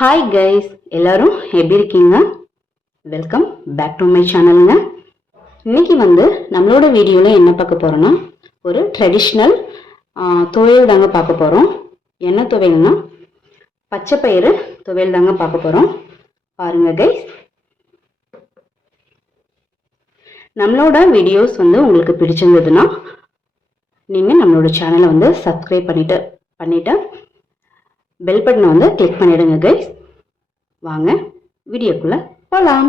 Hi guys, எல்லாரும் எப்படி இருக்கீங்க? வெல்கம் பேக் டு மை சேனலுங்க. இன்னைக்கு நம்மளோட வீடியோவில் என்ன பார்க்க போகிறோன்னா, ஒரு ட்ரெடிஷ்னல் துவையல் தாங்க பார்க்க போகிறோம். என்ன துவையல்னா பச்சைப்பயிறு துவையல் தாங்க பார்க்க போகிறோம். பாருங்க கைஸ், நம்மளோட வீடியோஸ் உங்களுக்கு பிடிச்சிருந்ததுன்னா நீங்கள் நம்மளோட சேனலை சப்ஸ்கிரைப் பண்ணிட்டு பெல் பட்டனை கிளிக் பண்ணிடுங்க கைஸ். வாங்க வீடியோக்குள்ள போகலாம்.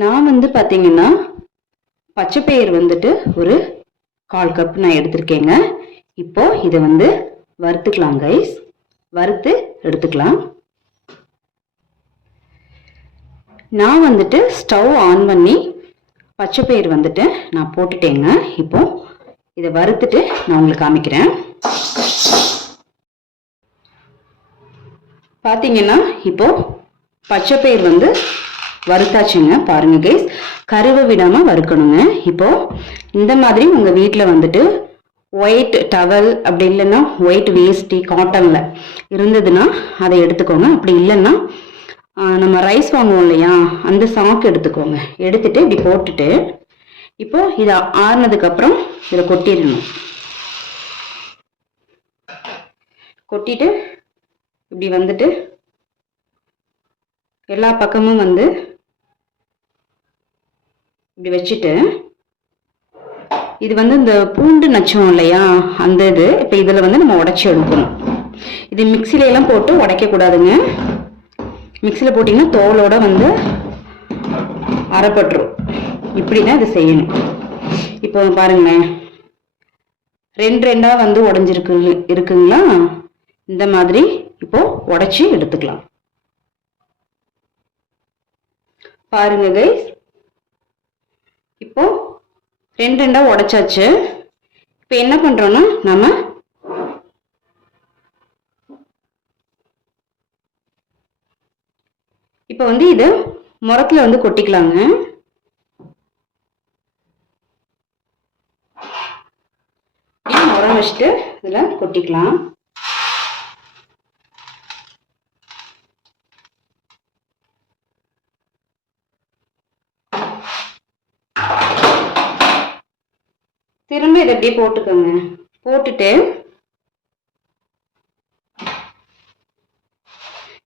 நான் பார்த்தீங்கன்னா பச்சைப்பயிறு ஒரு 1/4 கப் நான் எடுத்திருக்கேங்க. இப்போ இதை வறுத்துக்கலாம் கைஸ். வறுத்து எடுத்துக்கலாம். நான் ஸ்டவ் ஆன் பண்ணி பச்சைப்பயிறு நான் போட்டுட்டேங்க. இப்போ இதை வறுத்துட்டு நான் உங்களுக்கு காமிக்கிறேன். பார்த்தீங்கன்னா இப்போ பச்சைப்பயிறு வறுத்தாச்சுங்க. பாருங்க கைஸ், கருவை விடாம வறுக்கணுங்க. இப்போ இந்த மாதிரி உங்க வீட்டில் ஒயிட் டவல் அப்படி இல்லைன்னா ஒயிட் வேஷ்டி காட்டன்ல இருந்ததுன்னா அதை எடுத்துக்கோங்க. அப்படி இல்லைன்னா நம்ம ரைஸ் வாங்குவோம் இல்லையா, அந்த சாக்கு எடுத்துக்கோங்க. எடுத்துட்டு இப்படி போட்டுட்டு இப்போ இதை ஆறுனதுக்கு அப்புறம் இதை கொட்டிடணும். கொட்டிட்டு இப்படி எல்லா பக்கமும் இப்படி வச்சுட்டு இது இந்த பூண்டு நச்சோம் இல்லையா, அந்த இது இப்போ இதில் நம்ம உடைச்சி எடுக்கணும். இது மிக்சில எல்லாம் போட்டு உடைக்க கூடாதுங்க. மிக்சியில் போட்டிங்கன்னா தோலோட அரைப்பட்டுரும். இப்படிதான் இதை செய்யணும். இப்போ பாருங்களேன், ரெண்டா இருக்குங்களா, இந்த மாதிரி இப்போ உடைச்சி எடுத்துக்கலாம். பாருங்க கைஸ், இப்போ ரெண்டா உடைச்சாச்சு. இப்போ என்ன பண்றோம்னா நம்ம இப்போ இதை முறத்துல கொட்டிக்கலாங்க. முறம் வச்சுட்டு இதுல கொட்டிக்கலாம். திரும்ப இதை அப்படியே போட்டுக்கோங்க. போட்டுட்டு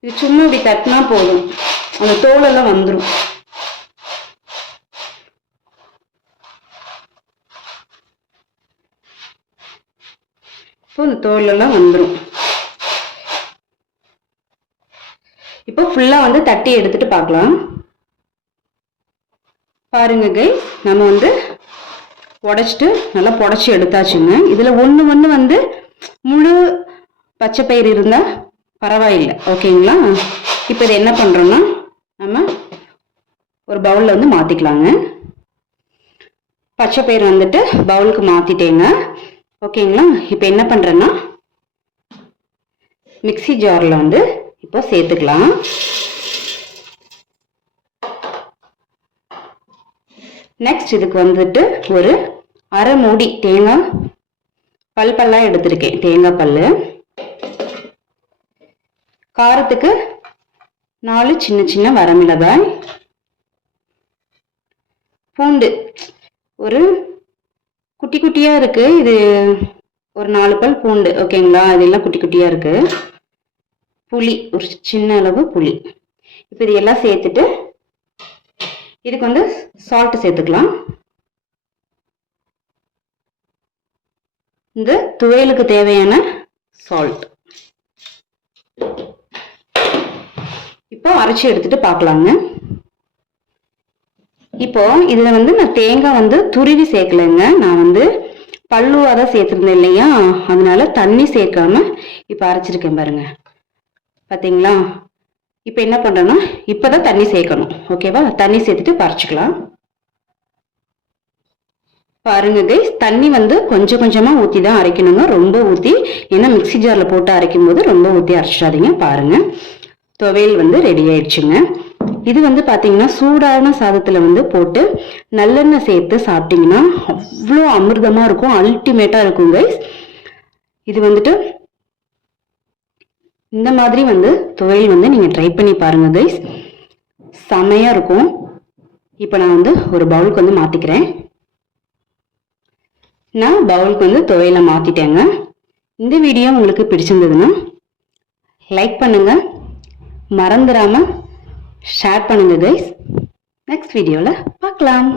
இது சும்மா இப்படி தட்டினா போதும், அந்த தோலெல்லாம் வந்துடும். இந்த தோலெல்லாம் வந்துடும். இப்போ ஃபுல்லா தட்டி எடுத்துட்டு பார்க்கலாம். பாருங்க கைஸ், நம்ம உடைச்சிட்டு நல்லா புடைச்சி எடுத்தாச்சுங்க. இதுல ஒண்ணு முழு பச்சைப்பயிறு இருந்தா பரவாயில்லை, ஓகேங்களா? இப்போ இதை என்ன பண்றோம்னா நம்ம ஒரு பவுல்ல மாத்திக்கலாங்க. பச்சைப்பயிறு பவுலுக்கு மாத்திட்டேங்க, ஓகேங்களா? இப்போ என்ன பண்றேன்னா மிக்ஸி ஜார்ல இப்போ சேர்த்துக்கலாம். நெக்ஸ்ட் இதுக்கு ஒரு அரை மூடி தேங்காய் பல்லா எடுத்திருக்கேன். தேங்காய் பல்லு. காரத்துக்கு 4 சின்ன சின்ன வரமிளகாய். பூண்டு ஒரு குட்டி குட்டியா இருக்கு, இது ஒரு 4 பல் பூண்டு, ஓகேங்களா? இதெல்லாம் குட்டி குட்டியா இருக்கு. புளி ஒரு சின்ன அளவு புளி. இப்போ இது எல்லாம் சேர்த்துட்டு இதுக்கு சால்ட் சேர்த்துக்கலாம். இந்த துவையலுக்கு தேவையான சால்ட். இப்போ அரைச்சி எடுத்துட்டு பார்க்கலாங்க. இப்போ இதுல நான் தேங்காய் துருவி சேர்க்கலைங்க. நான் பல்லுவாதான் சேர்த்திருந்தேன் இல்லையா, அதனால தண்ணி சேர்க்காம இப்ப அரைச்சிருக்கேன். பாருங்க, பாத்தீங்களா? இப்ப என்ன பண்றேன்னா இப்பதான் தண்ணி சேர்க்கணும், ஓகேவா? தண்ணி சேர்த்துட்டு பறிச்சுக்கலாம். பாருங்க கைஸ், தண்ணி கொஞ்சம் கொஞ்சமா ஊத்தி தான் அரைக்கணுங்க. ரொம்ப ஊத்தி, ஏன்னா மிக்ஸி ஜார்ல போட்டு அரைக்கும் போது ரொம்ப ஊத்தி அரைச்சிடாதீங்க. பாருங்க, துவையல் ரெடி ஆயிடுச்சுங்க. இது பாத்தீங்கன்னா சூடான சாதத்துல போட்டு நல்லெண்ணெய் சேர்த்து சாப்பிட்டீங்கன்னா அவ்வளோ அமிர்தமா இருக்கும், அல்டிமேட்டா இருக்கும் கைஸ். இது வந்துட்டு இந்த மாதிரி வந்து துவையல் வந்து நீங்கள் ட்ரை பண்ணி பாருங்கள் கைஸ், செமையாக இருக்கும். இப்போ நான் வந்து ஒரு பவுலுக்கு வந்து மாற்றிக்கிறேன். நான் பவுலுக்கு வந்து துவையலை மாற்றிட்டேங்க. இந்த வீடியோ உங்களுக்கு பிடிச்சிருந்ததுன்னா லைக் பண்ணுங்கள், மறந்துடாமல் ஷேர் பண்ணுங்கள் கைஸ். நெக்ஸ்ட் வீடியோவில் பார்க்கலாம்.